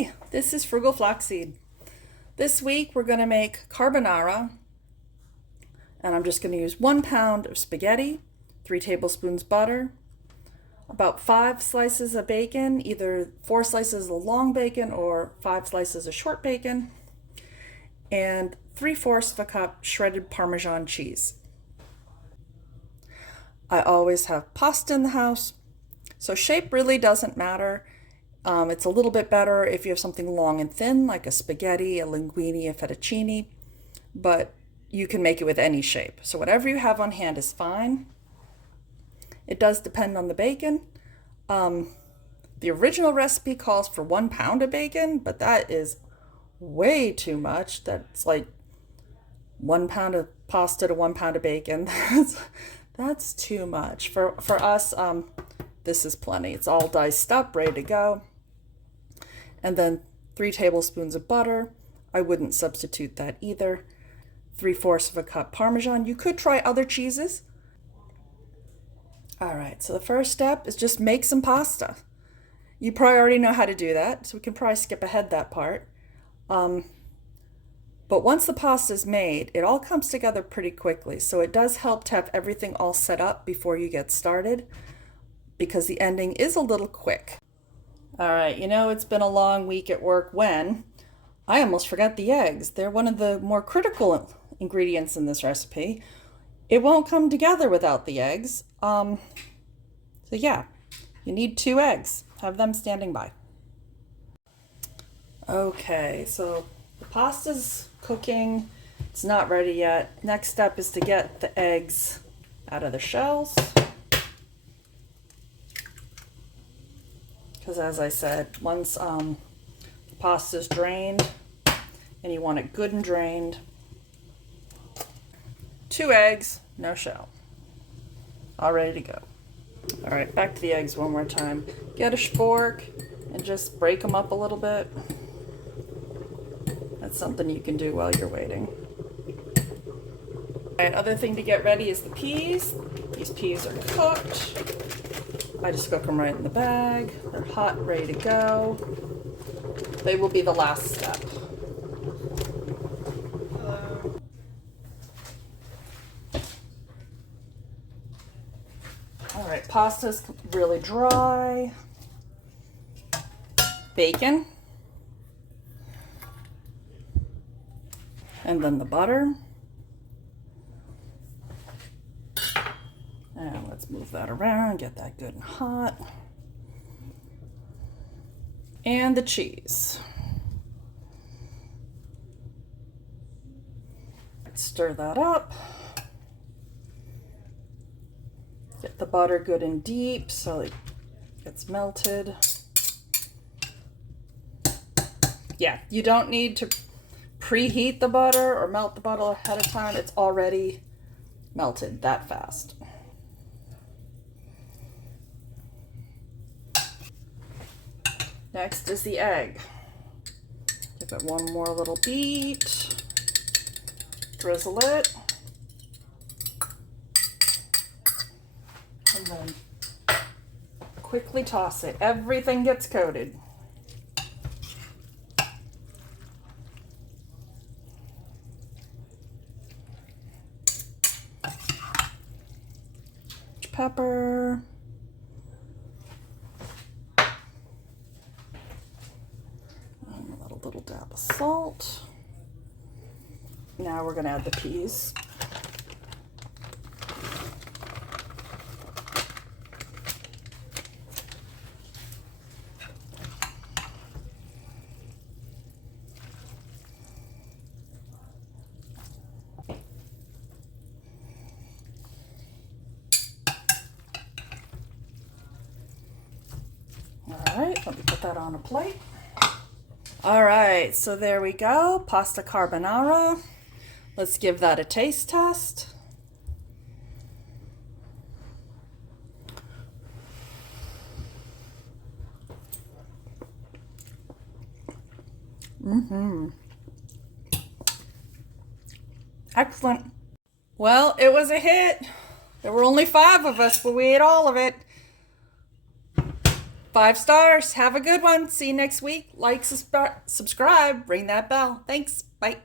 Hey, this is Frugal Flaxseed. This week we're going to make carbonara, and I'm just going to use 1 pound of spaghetti, 3 tablespoons butter, about 5 slices of bacon, either 4 slices of long bacon or 5 slices of short bacon, and 3/4 of a cup shredded Parmesan cheese. I always have pasta in the house, so shape really doesn't matter. It's a little bit better if you have something long and thin, like a spaghetti, a linguine, a fettuccine, but you can make it with any shape. So whatever you have on hand is fine. It does depend on the bacon. The original recipe calls for 1 pound of bacon, but that is way too much. That's like 1 pound of pasta to 1 pound of bacon. That's too much. For us, this is plenty. It's all diced up, ready to go. And then 3 tablespoons of butter. I wouldn't substitute that either. 3/4 of a cup Parmesan. You could try other cheeses. All right, so the first step is just make some pasta. You probably already know how to do that, so we can probably skip ahead that part. But once the pasta is made, it all comes together pretty quickly. So it does help to have everything all set up before you get started, because the ending is a little quick. All right, it's been a long week at work when I almost forgot the eggs. They're one of the more critical ingredients in this recipe. It won't come together without the eggs. So yeah, you need 2 eggs. Have them standing by. Okay, so the pasta's cooking. It's not ready yet. Next step is to get the eggs out of the shells. Because as I said, once the pasta's drained, and you want it good and drained, 2 eggs, no shell. All ready to go. All right, back to the eggs one more time. Get a fork and just break them up a little bit. That's something you can do while you're waiting. All right, other thing to get ready is the peas. These peas are cooked. I just cook them right in the bag. They're hot, ready to go. They will be the last step. All right, pasta's really dry. Bacon. And then the butter. And let's move that around, get that good and hot. And the cheese. Let's stir that up. Get the butter good and deep so it gets melted. Yeah, you don't need to preheat the butter or melt the butter ahead of time. It's already melted that fast. Next is the egg. Give it one more little beat. Drizzle it. And then quickly toss it. Everything gets coated. Pepper. And a little dab of salt. Now we're going to add the peas. All right, let me put that on a plate. All right, so there we go, pasta carbonara. Let's give that a taste test. Excellent. Well, it was a hit. There were only 5 of us, but we ate all of it. 5 stars. Have a good one. See you next week. Like, subscribe, ring that bell. Thanks. Bye.